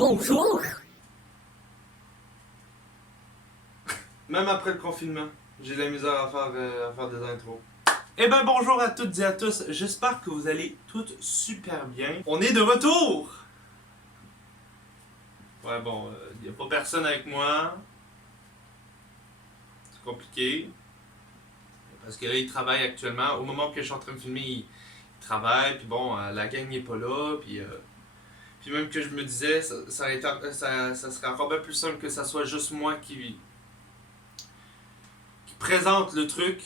Bonjour. Même après le confinement, j'ai de la misère à faire des intros. Eh ben bonjour à toutes et à tous, j'espère que vous allez toutes super bien. On est de retour! Ouais bon, y a pas personne avec moi. C'est compliqué. Parce que là, il travaille actuellement. Au moment que je suis en train de filmer, il travaille. Puis bon, la gang n'est pas là. Puis même que je me disais, ça serait encore bien plus simple que ça soit juste moi qui présente le truc.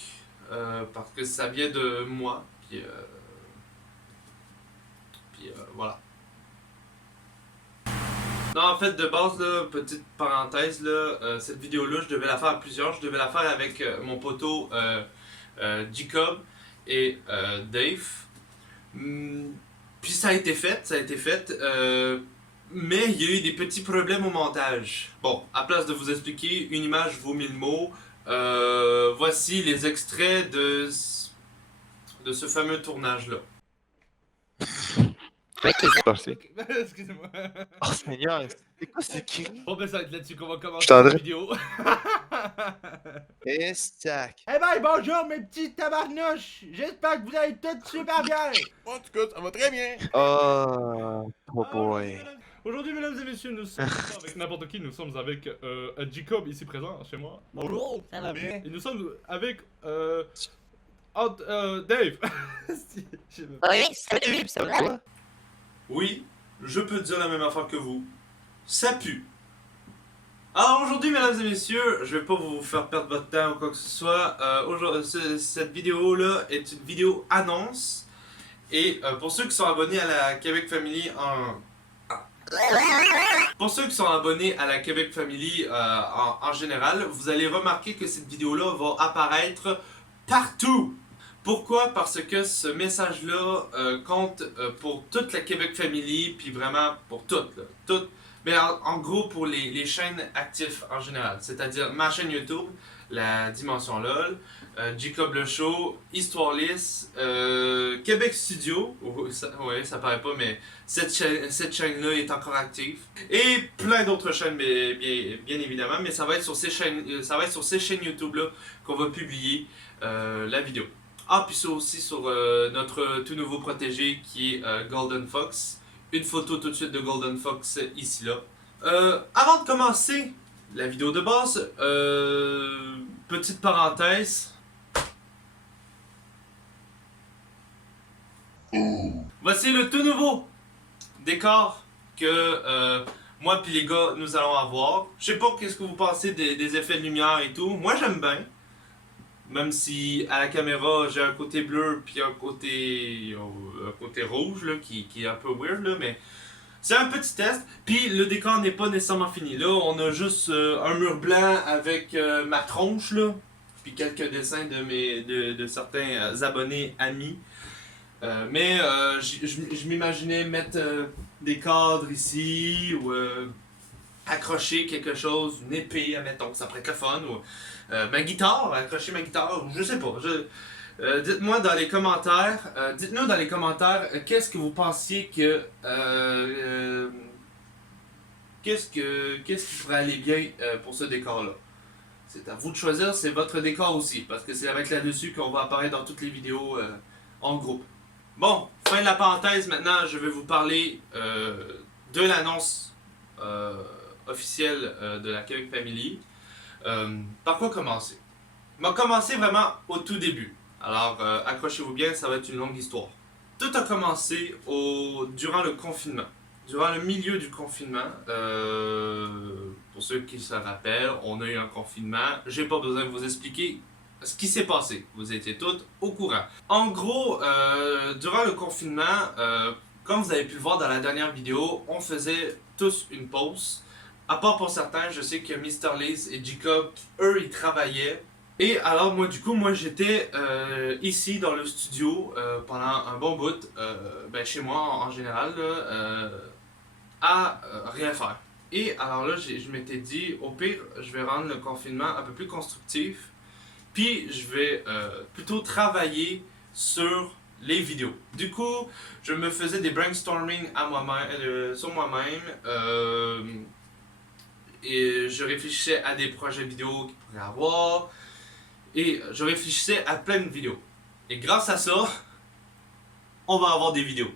Parce que ça vient de moi. Puis voilà. Non, en fait, de base, là, petite parenthèse, là, cette vidéo-là, je devais la faire à plusieurs. Je devais la faire avec mon poteau Jacob et Dave. Puis ça a été fait. Mais il y a eu des petits problèmes au montage. Bon, à place de vous expliquer, une image vaut 1000 mots. Voici les extraits de ce fameux tournage-là. Qu'est-ce qui s'est passé? Excusez-moi. Oh Seigneur, c'est quoi ce cri? Bon, ben ça va être là-dessus qu'on va commencer Je t'en cette dirais- vidéo. Estac. Eh ben, bonjour mes petits tabarnouches. J'espère que vous allez tous super bien. En tout cas, ça va très bien. Oh, oh boy. Aujourd'hui, mesdames et messieurs, nous sommes pas avec n'importe qui. Nous sommes avec Jacob ici présent chez moi. Bonjour, ça va bien. Et nous sommes avec Dave. Si, je- Oui, salut, ça va? Quoi? Oui, je peux dire la même affaire que vous. Ça pue. Alors aujourd'hui, mesdames et messieurs, je vais pas vous faire perdre votre temps ou quoi que ce soit. Cette vidéo-là est une vidéo annonce. Et pour ceux qui sont abonnés à la Québec Family Pour ceux qui sont abonnés à la Québec Family en général, vous allez remarquer que cette vidéo-là va apparaître partout. Pourquoi? Parce que ce message-là compte pour toute la Québec Family, puis vraiment pour toutes. Là, toutes. Mais en gros pour les chaînes actives en général. C'est-à-dire ma chaîne YouTube, la Dimension LOL, Jacob Le Show, Histoire Lisse, Québec Studio, ça paraît pas, mais cette chaîne-là est encore active. Et plein d'autres chaînes, bien évidemment, mais ça va être sur ces chaînes YouTube-là qu'on va publier la vidéo. Ah, puis c'est aussi sur notre tout nouveau protégé qui est Golden Fox. Une photo tout de suite de Golden Fox ici là. Avant de commencer la vidéo de base, petite parenthèse. Voici le tout nouveau décor que moi puis les gars nous allons avoir. Je sais pas qu'est-ce que vous pensez des effets de lumière et tout. Moi j'aime bien. Même si à la caméra j'ai un côté bleu puis un côté rouge là, qui est un peu weird là, mais c'est un petit test. Puis le décor n'est pas nécessairement fini. Là on a juste un mur blanc avec ma tronche là, puis quelques dessins de certains abonnés amis. Mais je m'imaginais mettre des cadres ici ou accrocher quelque chose, une épée, admettons, ça pourrait être le fun, ou ma guitare, accrocher ma guitare, je sais pas. Dites-moi dans les commentaires, dites-nous dans les commentaires qu'est-ce que vous pensiez que qu'est-ce qui pourrait aller bien pour ce décor-là. C'est à vous de choisir, c'est votre décor aussi, parce que c'est avec là-dessus qu'on va apparaître dans toutes les vidéos en groupe. Bon, fin de la parenthèse, maintenant je vais vous parler de l'annonce officielle de la Québec Family. Par quoi commencer? On va commencer vraiment au tout début. Alors accrochez-vous bien, ça va être une longue histoire. Tout a commencé durant le confinement. Durant le milieu du confinement, pour ceux qui se rappellent, on a eu un confinement. J'ai pas besoin de vous expliquer ce qui s'est passé. Vous étiez toutes au courant. En gros, durant le confinement, comme vous avez pu le voir dans la dernière vidéo, on faisait tous une pause. À part pour certains, je sais que Mr. Liz et Jacob, eux, ils travaillaient. Et alors, moi, j'étais ici dans le studio pendant un bon bout, chez moi en général, là, à rien faire. Et alors là, je m'étais dit, au pire, je vais rendre le confinement un peu plus constructif. Puis je vais plutôt travailler sur les vidéos. Du coup, je me faisais des brainstorming à moi-même, sur moi-même. Et je réfléchissais à des projets vidéo qu'il pourrait avoir. Et je réfléchissais à plein de vidéos. Et grâce à ça, on va avoir des vidéos.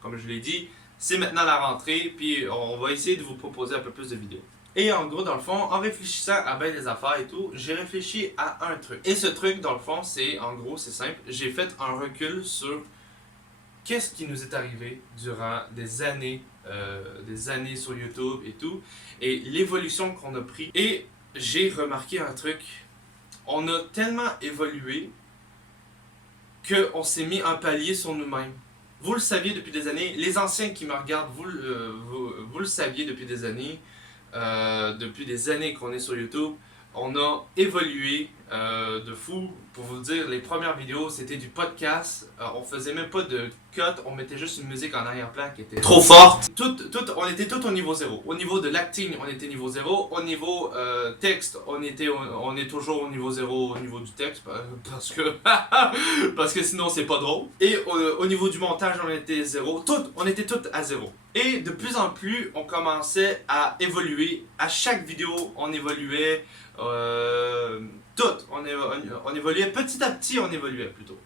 Comme je l'ai dit, c'est maintenant la rentrée, puis on va essayer de vous proposer un peu plus de vidéos. Et en gros, dans le fond, en réfléchissant à bien des affaires et tout, j'ai réfléchi à un truc. Et ce truc, dans le fond, c'est, en gros, c'est simple. J'ai fait un recul sur qu'est-ce qui nous est arrivé durant des années sur YouTube et tout, et l'évolution qu'on a pris. Et j'ai remarqué un truc. On a tellement évolué qu'on s'est mis un palier sur nous-mêmes. Vous le saviez depuis des années, les anciens qui me regardent, vous le saviez depuis des années. Depuis des années qu'on est sur YouTube, on a évolué de fou. Pour vous dire, les premières vidéos c'était du podcast. On faisait même pas de cut, on mettait juste une musique en arrière-plan qui était trop forte. On était tout au niveau 0. Au niveau de l'acting, on était niveau 0. Au niveau texte, on est toujours au niveau 0 au niveau du texte parce que sinon c'est pas drôle. Et au niveau du montage, on était 0. On était tout à 0. Et de plus en plus, on commençait à évoluer. À chaque vidéo, on évoluait. On évoluait petit à petit, on évoluait plutôt.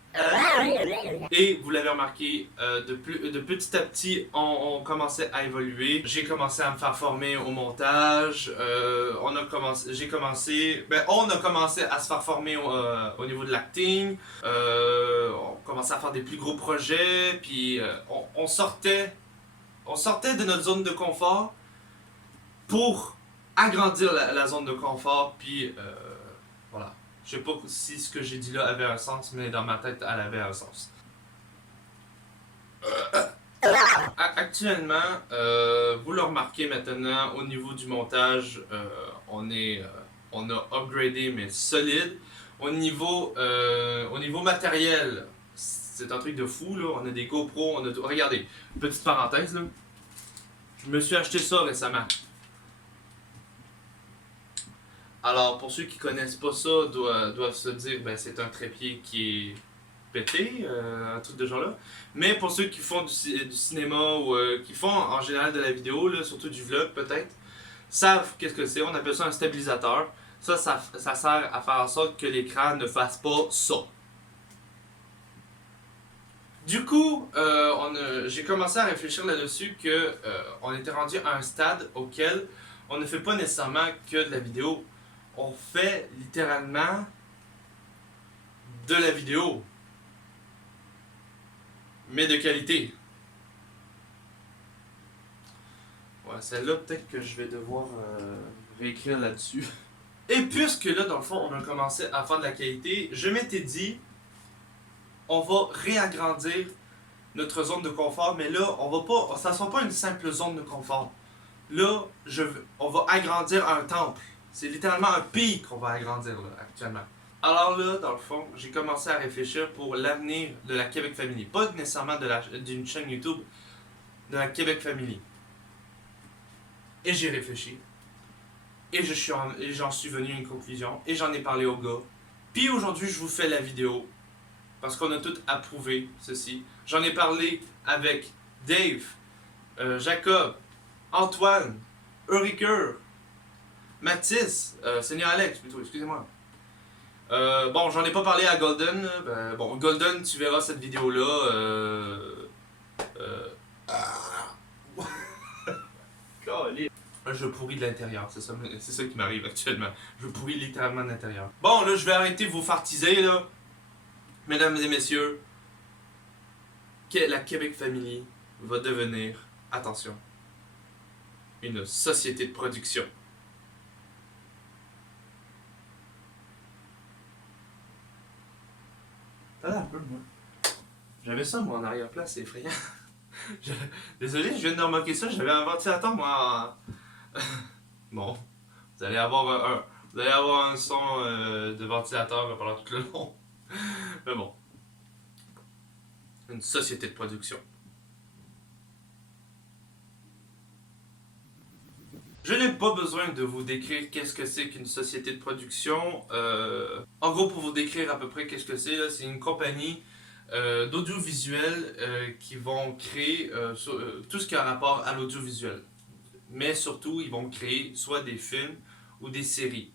Et vous l'avez remarqué, de petit à petit, on commençait à évoluer. J'ai commencé à me faire former au montage. On a commencé à se faire former au niveau de l'acting. On commençait à faire des plus gros projets. Puis on sortait de notre zone de confort pour agrandir la zone de confort. Puis voilà. Je sais pas si ce que j'ai dit là avait un sens, mais dans ma tête, elle avait un sens. Actuellement, vous le remarquez maintenant, au niveau du montage, on a upgradé, mais solide. Au niveau matériel, c'est un truc de fou, là. On a des GoPro, on a tout. Regardez, petite parenthèse, là. Je me suis acheté ça récemment. Alors, pour ceux qui connaissent pas ça, doivent se dire, ben c'est un trépied qui est pété, un truc de genre là. Mais pour ceux qui font du cinéma ou qui font en général de la vidéo, là, surtout du vlog peut-être, savent qu'est-ce que c'est. On appelle ça un stabilisateur. Ça sert à faire en sorte que l'écran ne fasse pas ça. Du coup, j'ai commencé à réfléchir là-dessus que on était rendu à un stade auquel on ne fait pas nécessairement que de la vidéo. On fait littéralement de la vidéo, mais de qualité. Ouais, celle-là, peut-être que je vais devoir réécrire là-dessus. Et puisque là, dans le fond, on a commencé à faire de la qualité, je m'étais dit, on va réagrandir notre zone de confort, mais là, ça ne sera pas une simple zone de confort. Là, on va agrandir un temple. C'est littéralement un pays qu'on va agrandir là, actuellement. Alors là, dans le fond, j'ai commencé à réfléchir pour l'avenir de la Québec Family. Pas nécessairement d'une chaîne YouTube, de la Québec Family. Et j'ai réfléchi. Et j'en suis venu à une conclusion. Et j'en ai parlé au gars. Puis aujourd'hui, je vous fais la vidéo. Parce qu'on a tout approuvé ceci. J'en ai parlé avec Dave, Jacob, Antoine, Ulriker, Mathis, Seigneur Alex plutôt, excusez-moi. Bon, j'en ai pas parlé à Golden. Bon, Golden, tu verras cette vidéo-là. Je pourris de l'intérieur, c'est ça qui m'arrive actuellement. Je pourris littéralement de l'intérieur. Bon, là, je vais arrêter de vous fartiser, là. Mesdames et messieurs, la Québec Family va devenir, attention, une société de production. T'as l'air un peu, moi. J'avais ça, moi, en arrière-plan, c'est effrayant. Désolé, je viens de remarquer ça, j'avais un ventilateur, moi. Bon, vous allez avoir un son de ventilateur pendant tout le long. Mais bon. Une société de production. Je n'ai pas besoin de vous décrire qu'est-ce que c'est qu'une société de production. En gros, pour vous décrire à peu près qu'est-ce que c'est une compagnie d'audiovisuel qui vont créer tout ce qui a rapport à l'audiovisuel. Mais surtout, ils vont créer soit des films ou des séries.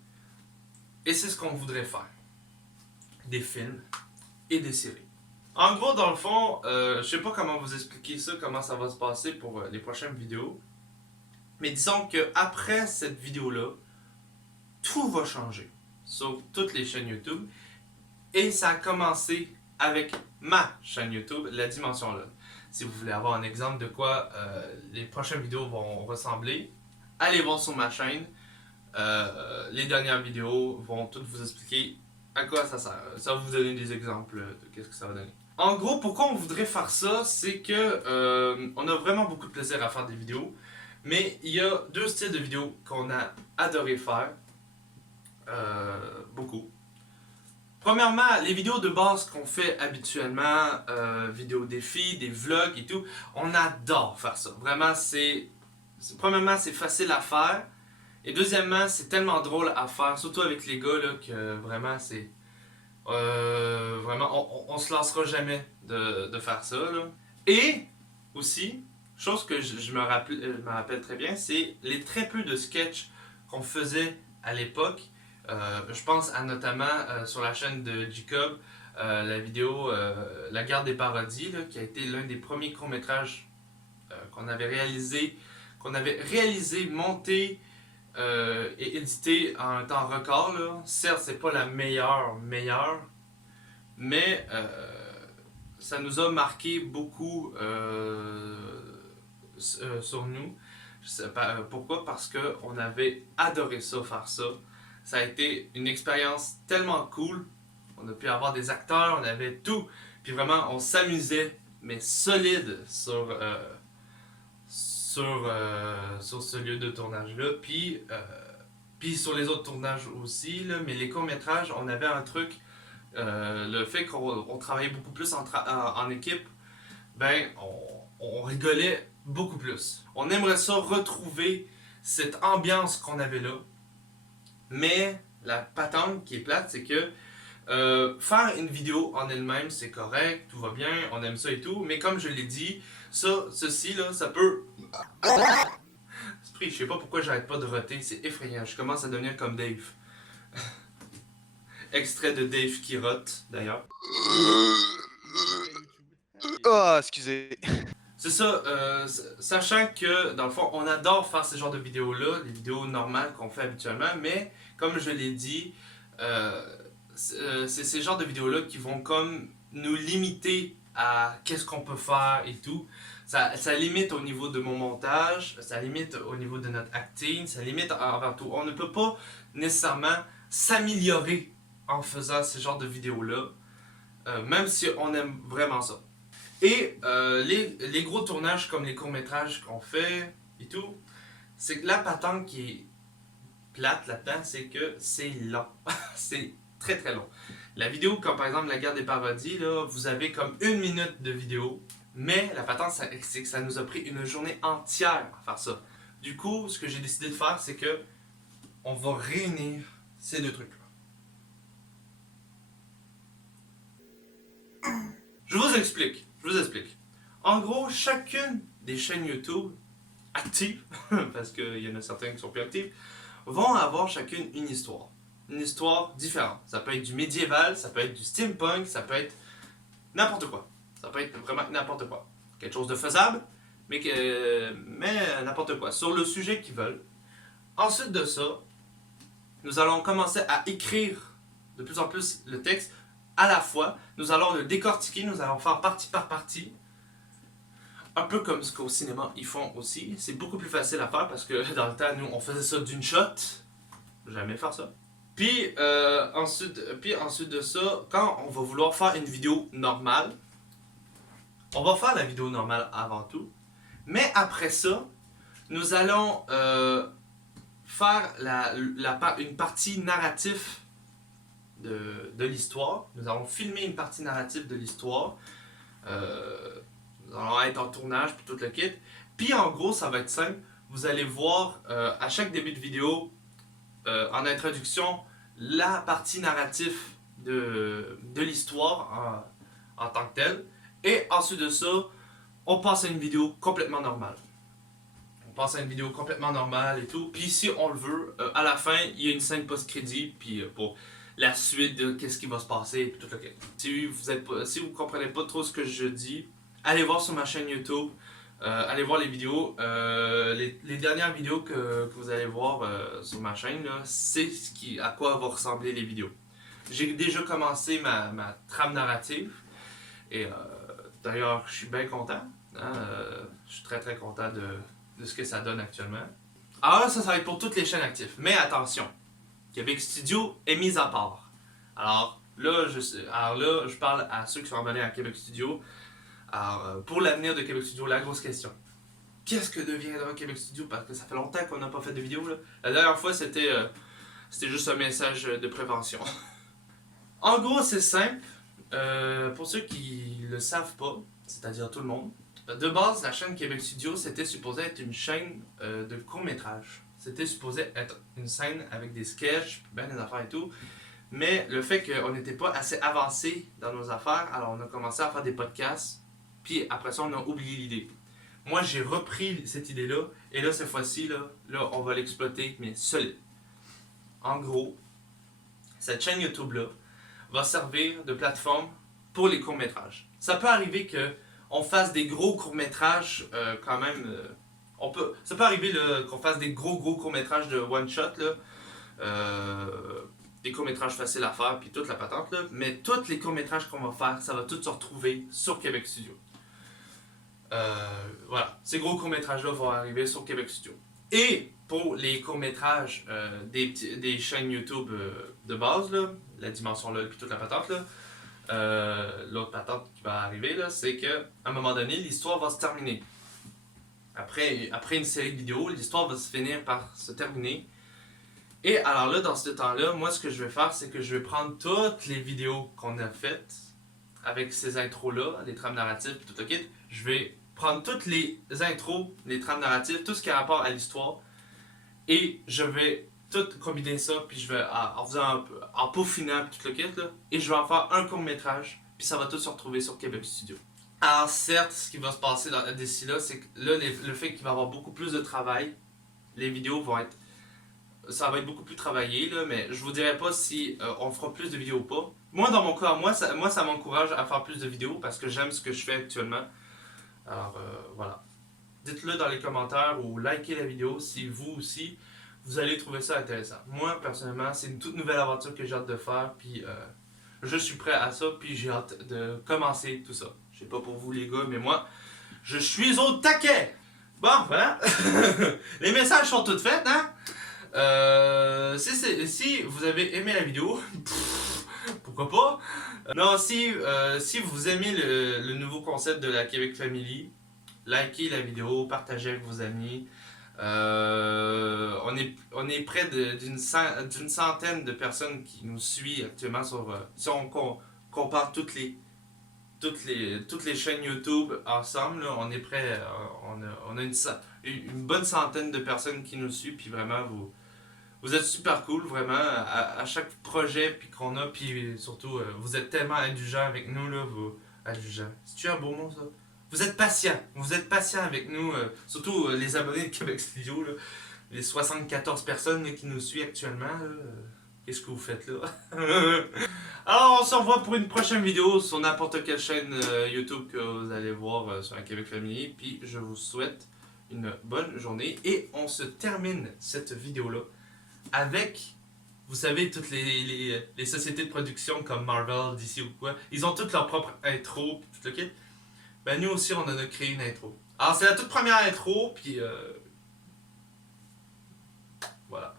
Et c'est ce qu'on voudrait faire. Des films et des séries. En gros, dans le fond, je sais pas comment vous expliquer ça, comment ça va se passer pour les prochaines vidéos. Mais disons que après cette vidéo-là, tout va changer sur toutes les chaînes YouTube. Et ça a commencé avec ma chaîne YouTube, La Dimension LOL. Si vous voulez avoir un exemple de quoi les prochaines vidéos vont ressembler, allez voir sur ma chaîne. Les dernières vidéos vont toutes vous expliquer à quoi ça sert. Ça va vous donner des exemples de qu'est-ce que ça va donner. En gros, pourquoi on voudrait faire ça, c'est que on a vraiment beaucoup de plaisir à faire des vidéos. Mais il y a deux styles de vidéos qu'on a adoré faire. Beaucoup. Premièrement, les vidéos de base qu'on fait habituellement, vidéos défis, des vlogs et tout, on adore faire ça. Vraiment, premièrement, c'est facile à faire. Et deuxièmement, c'est tellement drôle à faire, surtout avec les gars, là, que vraiment, c'est... vraiment, on se lassera jamais de faire ça, là. Et, aussi, chose que je me rappelle très bien, c'est les très peu de sketchs qu'on faisait à l'époque. Je pense à notamment sur la chaîne de Jacob, la vidéo La Garde des Parodies, là, qui a été l'un des premiers courts-métrages qu'on avait réalisé, monté et édité en un temps record. Là. Certes, c'est pas la meilleure, mais ça nous a marqué beaucoup sur nous. Je sais pas pourquoi, parce qu'on avait adoré ça, faire ça. Ça a été une expérience tellement cool. On a pu avoir des acteurs, on avait tout. Puis vraiment, on s'amusait, mais solide sur ce lieu de tournage-là. Puis sur les autres tournages aussi. Là. Mais les courts-métrages, on avait un truc. Le fait qu'on travaillait beaucoup plus en équipe, ben, on rigolait beaucoup plus. On aimerait ça retrouver cette ambiance qu'on avait là. Mais la patente qui est plate, c'est que faire une vidéo en elle-même, c'est correct, tout va bien, on aime ça et tout. Mais comme je l'ai dit, ceci là, ça peut... Je sais pas pourquoi j'arrête pas de roter, c'est effrayant. Je commence à devenir comme Dave. Extrait de Dave qui rote, d'ailleurs. Oh, excusez. C'est ça, sachant que, dans le fond, on adore faire ce genre de vidéos-là, les vidéos normales qu'on fait habituellement, mais, comme je l'ai dit, c'est ces genres de vidéos-là qui vont comme nous limiter à qu'est-ce qu'on peut faire et tout. Ça limite au niveau de mon montage, ça limite au niveau de notre acting, ça limite envers tout. On ne peut pas nécessairement s'améliorer en faisant ce genre de vidéos-là, même si on aime vraiment ça. Et les gros tournages comme les courts-métrages qu'on fait et tout, c'est que la patente qui est plate là-dedans, c'est que c'est long. C'est très très long. La vidéo, comme par exemple La Garde des Parodies, là, vous avez comme 1 minute de vidéo, mais la patente, c'est que ça nous a pris une journée entière à faire ça. Du coup, ce que j'ai décidé de faire, c'est que on va réunir ces deux trucs-là. Je vous explique. En gros, chacune des chaînes YouTube actives, parce qu'il y en a certaines qui sont plus actives, vont avoir chacune une histoire. Une histoire différente. Ça peut être du médiéval, ça peut être du steampunk, ça peut être n'importe quoi. Ça peut être vraiment n'importe quoi. Quelque chose de faisable, mais n'importe quoi. Sur le sujet qu'ils veulent. Ensuite de ça, nous allons commencer à écrire de plus en plus le texte à la fois. Nous allons le décortiquer, nous allons faire partie par partie. Un peu comme ce qu'au cinéma ils font aussi. C'est beaucoup plus facile à faire parce que dans le temps, nous, on faisait ça d'une shot. Jamais faire ça. Puis ensuite de ça, quand on va vouloir faire une vidéo normale, on va faire la vidéo normale avant tout. Mais après ça, nous allons faire une partie narrative de l'histoire. Nous allons filmer une partie narrative de l'histoire. Nous allons être en tournage puis tout le kit. Puis en gros, ça va être simple. Vous allez voir à chaque début de vidéo, en introduction, la partie narrative de l'histoire en tant que tel. Et ensuite de ça, on passe à une vidéo complètement normale. On passe à une vidéo complètement normale et tout. Puis si on le veut, à la fin, il y a une scène post-crédit. Puis pour la suite de qu'est-ce qui va se passer et tout le reste. Si vous comprenez pas trop ce que je dis, allez voir sur ma chaîne YouTube. Allez voir les vidéos. Les dernières vidéos que vous allez voir sur ma chaîne, c'est à quoi vont ressembler les vidéos. J'ai déjà commencé ma trame narrative. Et d'ailleurs, je suis bien content. Hein, je suis très content de ce que ça donne actuellement. Alors là, ça va être pour toutes les chaînes actives. Mais attention, Québec Studio est mis à part. Alors là, je parle à ceux qui sont abonnés à Québec Studio. Alors, pour l'avenir de Québec Studio, la grosse question. Qu'est-ce que deviendra Québec Studio? Parce que ça fait longtemps qu'on n'a pas fait de vidéo. Là. La dernière fois, c'était juste un message de prévention. En gros, c'est simple. Pour ceux qui le savent pas, c'est-à-dire tout le monde, de base, la chaîne Québec Studio, c'était supposé être une chaîne de court-métrage. C'était supposé être une scène avec des sketchs, ben des affaires et tout. Mais le fait qu'on n'était pas assez avancé dans nos affaires, alors on a commencé à faire des podcasts. Puis après ça, on a oublié l'idée. Moi, j'ai repris cette idée-là. Et là, cette fois-ci, là, on va l'exploiter, mais solide. En gros, cette chaîne YouTube-là va servir de plateforme pour les courts-métrages. Ça peut arriver qu'on fasse des gros courts-métrages quand même. Ça peut arriver qu'on fasse des gros courts-métrages de one-shot. Des courts-métrages faciles à faire, puis toute la patente. Là. Mais tous les courts-métrages qu'on va faire, ça va tout se retrouver sur Québec Studio. Voilà, ces gros courts-métrages-là vont arriver sur Québec Studio. Et pour les courts-métrages des chaînes YouTube de base, là, la dimension LOL puis toute la patente, l'autre patente qui va arriver, c'est qu'à un moment donné, l'histoire va se terminer. Après une série de vidéos, l'histoire va se finir par se terminer. Et alors là, dans ce temps-là, moi ce que je vais faire, c'est que je vais prendre toutes les vidéos qu'on a faites avec ces intros-là, les trames narratives et tout le kit. Je vais prendre toutes les intros, les trames narratives, tout ce qui a rapport à l'histoire, et je vais tout combiner ça, puis je vais en peaufinant tout le kit, là, et je vais en faire un court-métrage, puis ça va tout se retrouver sur Québec Studio. Alors certes, ce qui va se passer d'ici là, c'est que là, le fait qu'il va y avoir beaucoup plus de travail, les vidéos ça va être beaucoup plus travaillé, là, mais je vous dirai pas si on fera plus de vidéos ou pas. Moi, dans mon cas, ça m'encourage à faire plus de vidéos parce que j'aime ce que je fais actuellement. Alors, voilà. Dites-le dans les commentaires ou likez la vidéo si vous aussi, vous allez trouver ça intéressant. Moi, personnellement, c'est une toute nouvelle aventure que j'ai hâte de faire, puis je suis prêt à ça, puis j'ai hâte de commencer tout ça. Je sais pas pour vous les gars, mais moi, je suis au taquet! Bon, voilà. Les messages sont tous faits, hein? Si vous avez aimé la vidéo, pourquoi pas? Non, si vous aimez le nouveau concept de la Québec Family, likez la vidéo, partagez avec vos amis. On est près d'une centaine de personnes qui nous suivent actuellement si on compare toutes les chaînes YouTube ensemble, là, on est prêt, on a une bonne centaine de personnes qui nous suivent, puis vraiment vous êtes super cool, vraiment, à chaque projet puis qu'on a, puis surtout, vous êtes tellement indulgents avec nous, là, indulgents, c'est-tu un beau mot, ça? Vous êtes patients avec nous, surtout les abonnés de Québec Studio, là, les 74 personnes là, qui nous suivent actuellement, là, qu'est-ce que vous faites là? Alors, on se revoit pour une prochaine vidéo sur n'importe quelle chaîne YouTube que vous allez voir sur la Québec Family, puis je vous souhaite une bonne journée, et on se termine cette vidéo-là avec, vous savez, toutes les sociétés de production comme Marvel, DC ou quoi, ils ont toutes leur propre intro, tout le kit. Ben nous aussi, on en a créé une intro. Alors, c'est la toute première intro, puis voilà.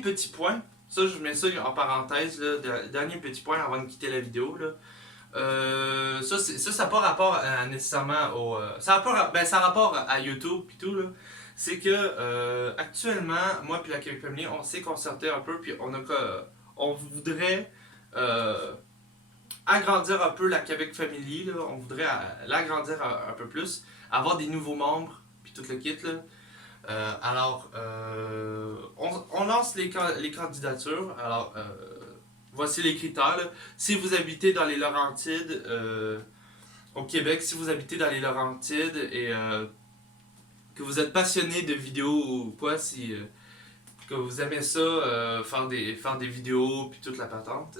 dernier petit point, ça je mets ça en parenthèse, là, dernier petit point avant de quitter la vidéo. Là. Ça n'a pas rapport nécessairement au. Ça a rapport à YouTube et tout. Là. C'est que actuellement, moi et la Québec Family, on s'est concerté un peu, puis on voudrait agrandir un peu la Québec Family. Là. On voudrait l'agrandir un peu plus, avoir des nouveaux membres, puis tout le kit. Là. On lance les candidatures. Alors, voici les critères. Là. Si vous habitez dans les Laurentides, au Québec, si vous habitez dans les Laurentides et que vous êtes passionné de vidéos ou quoi, que vous aimez ça, faire des vidéos puis toute la patente,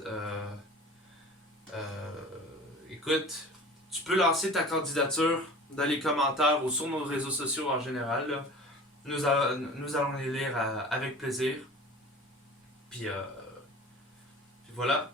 écoute, tu peux lancer ta candidature dans les commentaires ou sur nos réseaux sociaux en général. Là. Nous allons les lire avec plaisir. Puis voilà.